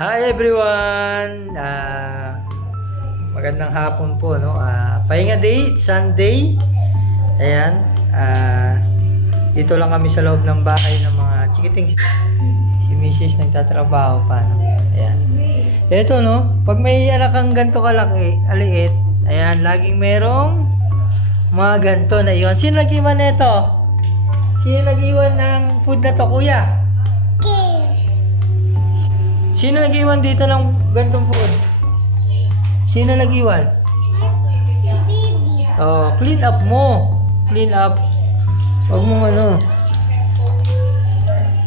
Hi everyone! Magandang hapon po, no? Pahinga day, Sunday. Ayan. Dito lang kami sa loob ng bahay ng mga chikiting. Si Mrs. nagtatrabaho pa, no? Ayan. Ito, no? Pag may anak kang ganito kalaki, aliit, ayan, laging merong mga ganito na iwan. Sino nag-iwan nito? Sino nag-iwan ng food na to, kuya? Sino nag-iwan dito ng gantong food? Sino nag-iwan? Si Bibi. Oh, clean up mo. Clean up. Huwag mo ano.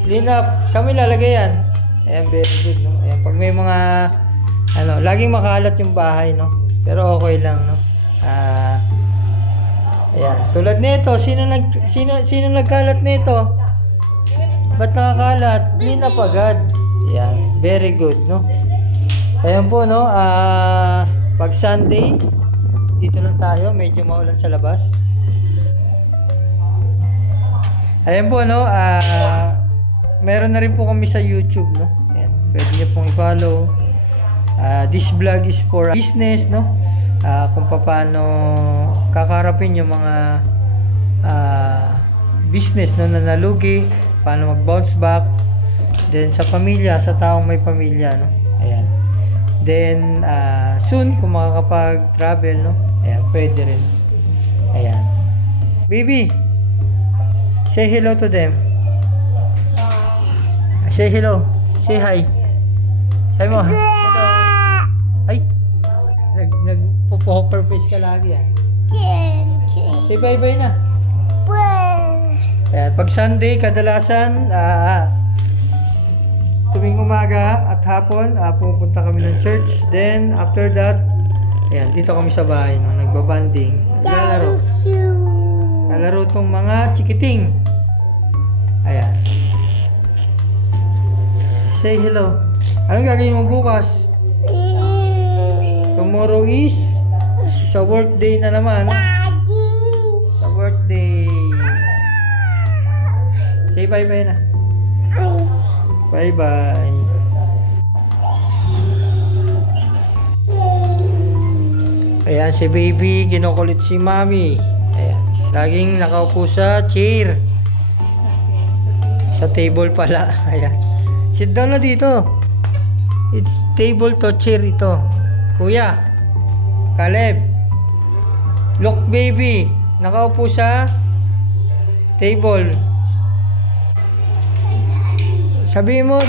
Clean up. Saan mo ilalagay yan? Ayan, very good, no? Ayan, pag may mga, laging makalat yung bahay, no? Pero okay lang, no? Ayan. Tulad nito, sino nagkalat nito? Ba't nakakalat? Clean up agad. Ayan, very good, no? Ayan po, no? Pag Sunday, dito lang tayo, medyo maulan sa labas. Ayan po, no? Meron na rin po kami sa YouTube, no? Ayan, pwede niyo pong i-follow. This vlog is for business, no? Kung paano kakarapin yung mga business, no, na nalugi, paano mag-bounce back. Then sa pamilya, sa taong may pamilya, no? Ayan. Then soon kung makakapag-travel, no? Ayan, pwede rin. Ayan. Baby, say hello to them. Say hello. Say hi. Say mo. Hello. Ay. Nagpo-poker face ka lagi, ah. Say bye-bye na. Ayan, pag Sunday, kadalasan tuwing umaga at hapon, pupunta kami ng church. Then, after that, ayan, dito kami sa bahay, no? Nagbabanding. Naglalaro. Naglalaro tong mga chikiting. Ayan. Say hello. Anong gagawin mo bukas? Tomorrow is sa work day na naman. Sa work day. Say bye-bye na. Bye-bye. Ayan si baby, kinukulit si mommy. Ayan. Laging nakaupo sa chair. Sa table pala. Ayan. Sit down na dito. It's table to chair ito. Kuya. Caleb. Look baby. Nakaupo sa table. Sabi mo,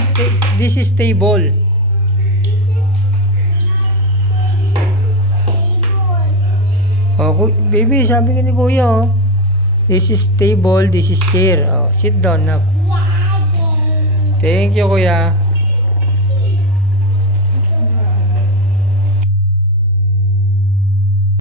this is table. Oh, baby, sabi ka ni kuya, oh. This is table, this is chair. Oh, sit down na. Thank you, kuya.